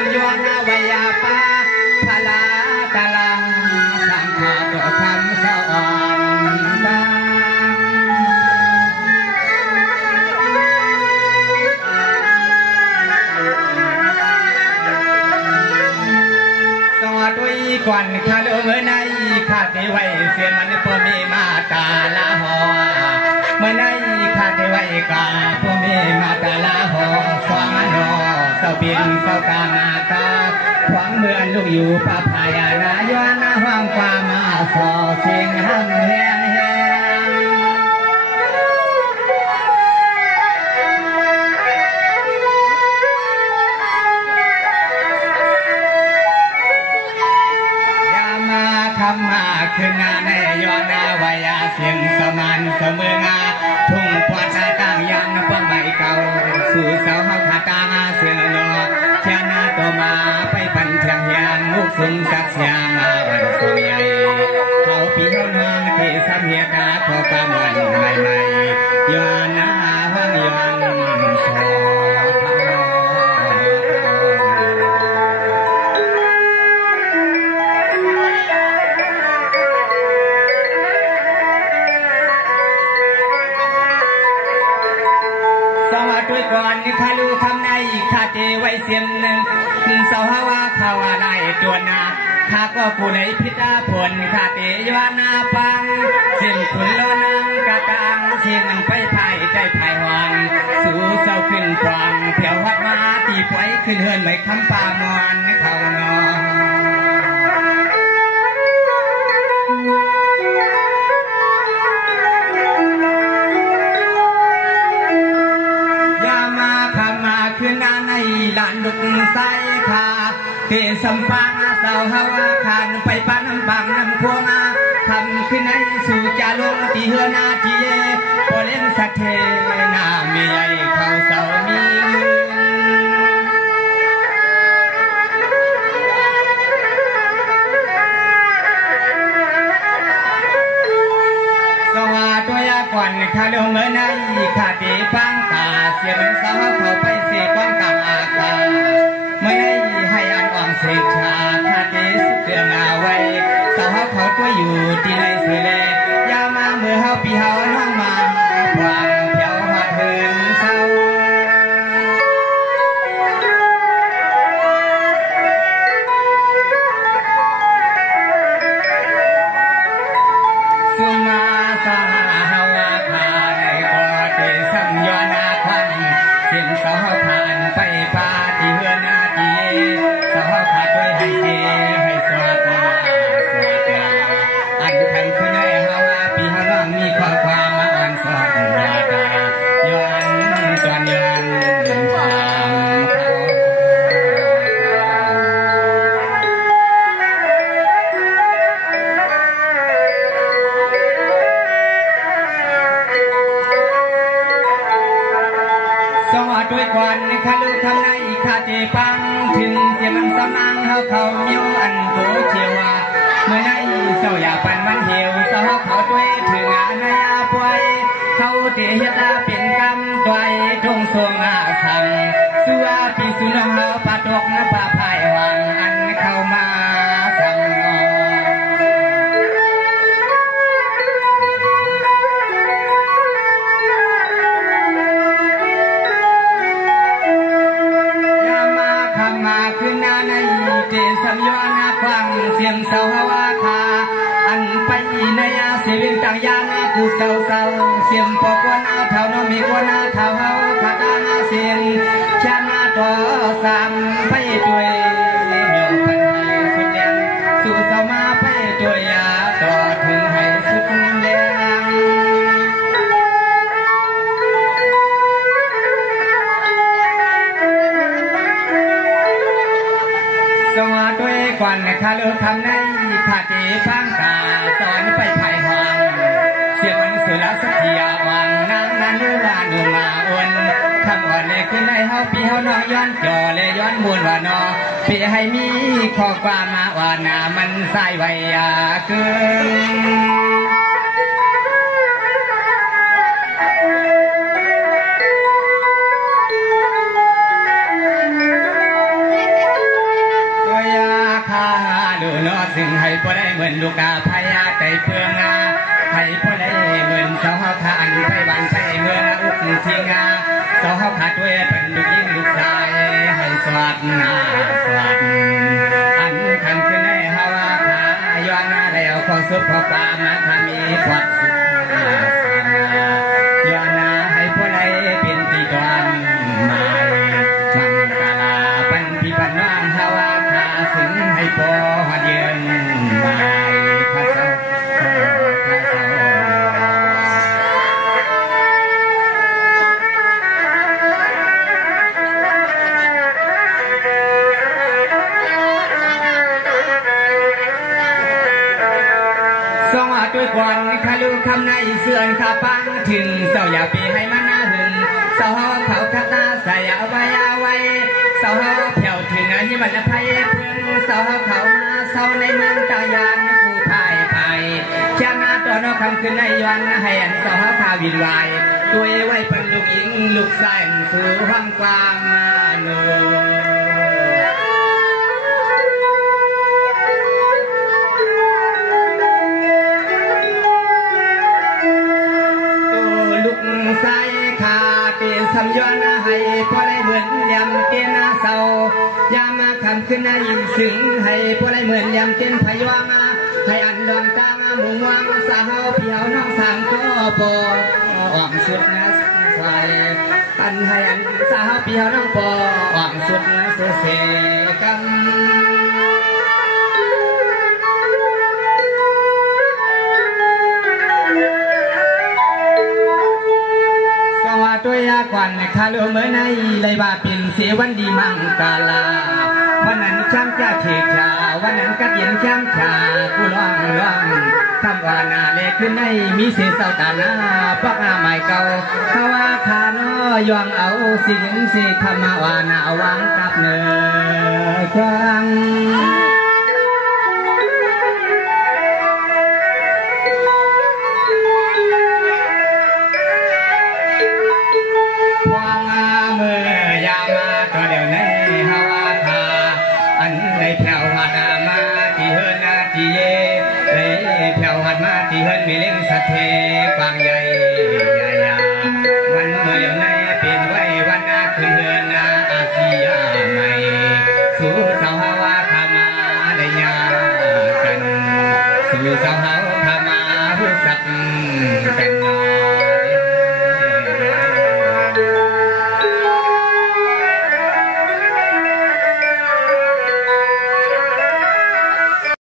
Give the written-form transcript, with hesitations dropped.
สัมยนาวยาปาพลาตะลังสังฆาตัวคำสวรรค์ดังสวัสดีก่อนข้าเมื่อในข้าที่ไว้เสียมันพอมีมาตาละหอเมื่อในข้าที่ไว้กาพอมีมาตาละหอสวงนอเสาบินเสากามาตาขวางเมื่อลูกอยู่ป่าพายานายวนห้องความมาสอเสียงหังแหงแหงยามาคำมาขึ้นนาในยวนาวายาเสียงสมานเสมองาทุ่งปวดต่างยังเพื่อไม่เก่าสู่เสาเฮาขาตาเสียงนอเชียนาตัวมาไปปันเทียงยางลูกสุ่มสักเสียงมาวันสวยใหญ่เขาปีเฮานอนที่สามเฮียตาพอประมันใหม่ๆย้อนหน้าห้องย้อนสอด้วยก่อนข้าลูกคำในข้าเจไว้เสียมหนึ่งเสาฮาวาข้าวาไล่ตัวนาข้าก็ผู้ในพิธาผลข้าเตยวานาปังเสียงขุนโลนังกะตังเสียงมันไปไผ่ใจไผ่หวังสู่เสาขึ้นกวางเที่ยววัดมาตีไว้ขึ้นเฮือนไม่คำป่ามอนเขานอนคือนานในลานดุกใส่ขาเกสัมปังเสาฮาวาขานไปปาน้ำปังน้ำพวงทำขึ้นในสู่จาลงตีเฮือนาทีเอพอเล่นสักเทนาเมียเขาเสามีสวัสดีก่อนข้าลงเมื่อในข้าตีปังกาเสียมันสาวเขาไปเสียกว้างกลางอากาศเมื่อในให้อันอ่อนเสียชาข้าตีสุดเรื่องเอาไว้สาวเขาตัวอยู่ที่ในเสือเลยยามาเมื่อเฮาปีเฮาน้องมาหวังเที่ยวหอดเหินเศร้าสุมาสาฮาวาคาในบ่อเตสัมยนาควันเสียงสาวผ่านไปพาที่เฮือนาทีสาวขาดด้วยให้เสียให้สวดนาสวดนาอันทันคือในฮาวาปีฮาวังมีความมาอ่อนสวดนาตาย้อนจวนย้อนความด้วยก่อนข้าลูกทำในข้าเจปังถึงเสียมันสมังเขาเมียวอันโกเชียวเมื่อในเสาอย่าปันมันเหี่ยวเสาเขาด้วยถึงในอาป่วยเขาเตะเฮตาเป็นกำตัวทงทรงอาสังสัวปีสุนเฮาปาตกนปาพายวังอันเข้ามาสังคืนนาในเจสัมยานาควังเสียงเสาฮาวาคาอันไปในอาเสียงต่างยานากูเสาเสาเสียงปอกวนเอาเท่าน้องมีกวนเอาเท่าเฮาขาดาเสียงชานาต่อสามไปด้วยเมียวปันให้สุดแดงสู่เสามาไปด้วยยาต่อถึงให้สุดแดงสวัสดีก่อนข้าลูกทำในข้าเจพังกาสอนไปไผ่หวังเสียมันสุรสักยาวังนางนันนุรานุมาอ้วนคำอ่อนเลยขึ้นในเฮาปีเฮานอย้อนจ่อเลยย้อนมวนว่านอปีให้มีข้อความมาว่านามันใส่ไว้ยาเกิน ซึ่งให้พ่อได้เหมือนลูกกาพยาใจเพื่องาให้พ่อได้เหมือนสาวเฮาขาอันไปบ้านไปเมืองอุกทิ้งงาสาวเฮาขาด้วยเป็นลูกยิ่งลูกชายให้สวัสดิ์นาสวัสดิ์อันขันขึ้นในฮาวาขาย้อนนาแล้วของสุดพอปามาทามีปวัดสุดย้อนนาให้พ่อได้เป็นที่ดอนไม้มังกาลาปันพิปันว่างฮาวาขาสึงให้พ่อหัดเยือนไม้ข้าเศร้าข้าเศร้าด้วยก่อนข้าลูกคำในเสื่อนข้าปังถึงเสาอย่าปีให้มันน่าหึงเสาเขาคาตาใส่เอาไว้เอาไว้เสาเผียวถึงอันนี้มันภัยเพื่อนเสาเขามาเสาในเมืองตายานผู้พายไปแค่นาตัวนกคำขึ้นในวันให้อันเสาพาวินวายตัวไว้เป็นลูกหญิงลูกชายสู่ห้องกลางโนใส่ขาเตียนสำย้อนให้พอได้เหมือนยำเตียนเศร้ายามมาคำขึ้นยิ้มสึงให้พอได้เหมือนยำเตียนพยวงให้อันดอนตางมุงวังสาวเพียวน้องสามก็ปออ่องสุดนะใส่อันให้อันสาวเพียวน้องปออ่องสุดนะเสกันตัวยากวันข้าเลือเมื่อในเลยว่าเป็นเสวันดีมังกาลาวันนั้นช่างจะเขียาวันนั้นก็เย็นช่างชากูร้องคำว่านาเล็กขึ้นในมีเสียเศร้าตาหน้าปักหน้าใหม่เก่าเขาว่าขาน้อยองเอาสิ่งสิคำมาว่าหน้าวางกับเนื้อครังที่เฮิรนมีเล่งสัตเทกวางใหญ่ยาวันเมื่อในเป็นไว้วันนาคืนเฮือนนาอาเซียใหม่สู่สาวฮาวาธามาได้ยากันสู่สาวฮาวธามารู้สักกันนอ